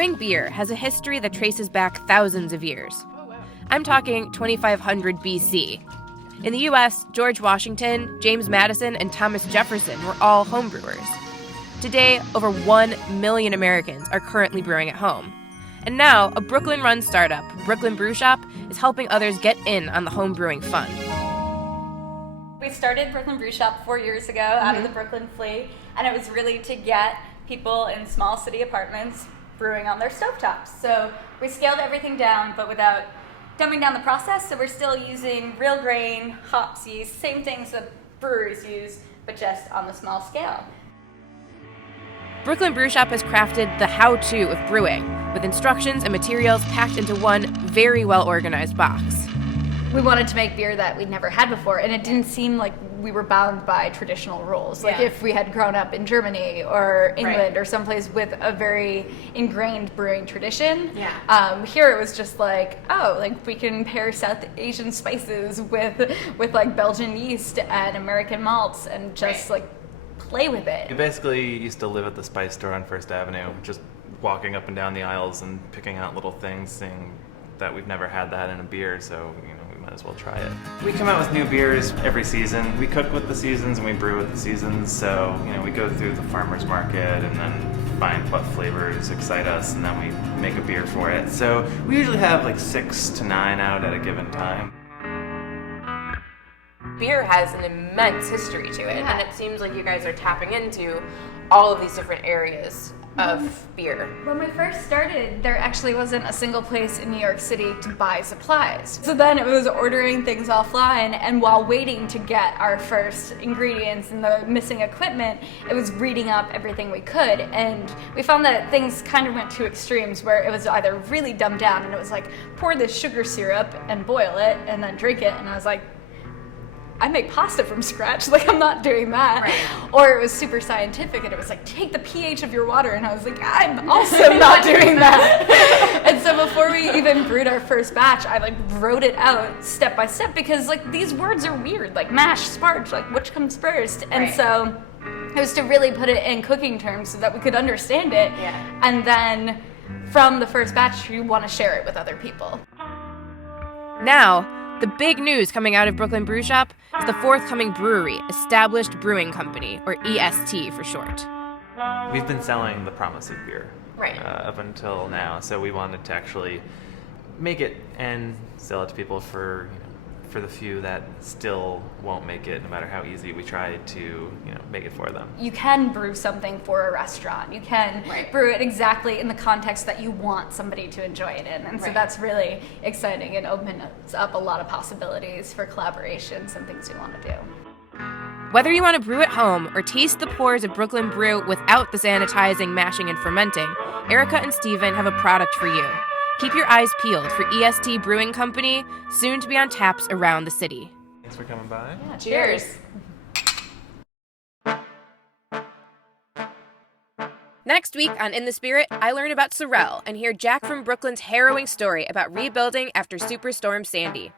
Brewing beer has a history that traces back thousands of years. I'm talking 2500 BC. In the U.S., George Washington, James Madison, and Thomas Jefferson were all homebrewers. Today, over 1 million Americans are currently brewing at home. And now, a Brooklyn-run startup, Brooklyn Brew Shop, is helping others get in on the home brewing fun. We started Brooklyn Brew Shop 4 years ago out of the Brooklyn Flea, and it was really to get people in small city apartments brewing on their stovetops. So we scaled everything down, but without dumbing down the process, so we're still using real grain, hops, yeast, same things that breweries use, but just on the small scale. Brooklyn Brew Shop has crafted the how-to of brewing, with instructions and materials packed into one very well-organized box. We wanted to make beer that we'd never had before, and it didn't seem like we were bound by traditional rules. Like if we had grown up in Germany or England or someplace with a very ingrained brewing tradition. Here it was just like, we can pair South Asian spices with like Belgian yeast and American malts and just play with it. We basically used to live at the spice store on First Avenue, just walking up and down the aisles and picking out little things, saying that we've never had that in a beer, so we might as well try it. We come out with new beers every season. We cook with the seasons and we brew with the seasons, so we go through the farmer's market and then find what flavors excite us, and then we make a beer for it. So we usually have 6 to 9 out at a given time. Beer has an immense history to it, and it seems like you guys are tapping into all of these different areas of beer. When we first started, there actually wasn't a single place in New York City to buy supplies. So then it was ordering things offline, and while waiting to get our first ingredients and the missing equipment, it was reading up everything we could. And we found that things kind of went to extremes where it was either really dumbed down and it was pour this sugar syrup and boil it and then drink it. And I was like, I make pasta from scratch, I'm not doing that. Right. Or it was super scientific and it was take the pH of your water, and I was I'm also not doing that. And so before we even brewed our first batch, I wrote it out step by step because these words are weird, mash, sparge, which comes first. And so it was to really put it in cooking terms so that we could understand it. Yeah. And then from the first batch, you want to share it with other people. Now, the big news coming out of Brooklyn Brew Shop is the forthcoming brewery, Established Brewing Company, or EST for short. We've been selling the promise of beer up until now, so we wanted to actually make it and sell it to people for the few that still won't make it, no matter how easy we try to make it for them. You can brew something for a restaurant. You can brew it exactly in the context that you want somebody to enjoy it in. And so that's really exciting and opens up a lot of possibilities for collaborations and things we want to do. Whether you want to brew at home or taste the pours of Brooklyn Brew without the sanitizing, mashing, and fermenting, Erica and Steven have a product for you. Keep your eyes peeled for EST Brewing Company, soon to be on taps around the city. Thanks for coming by. Yeah, cheers. Next week on In the Spirit, I learn about Sorel and hear Jack from Brooklyn's harrowing story about rebuilding after Superstorm Sandy.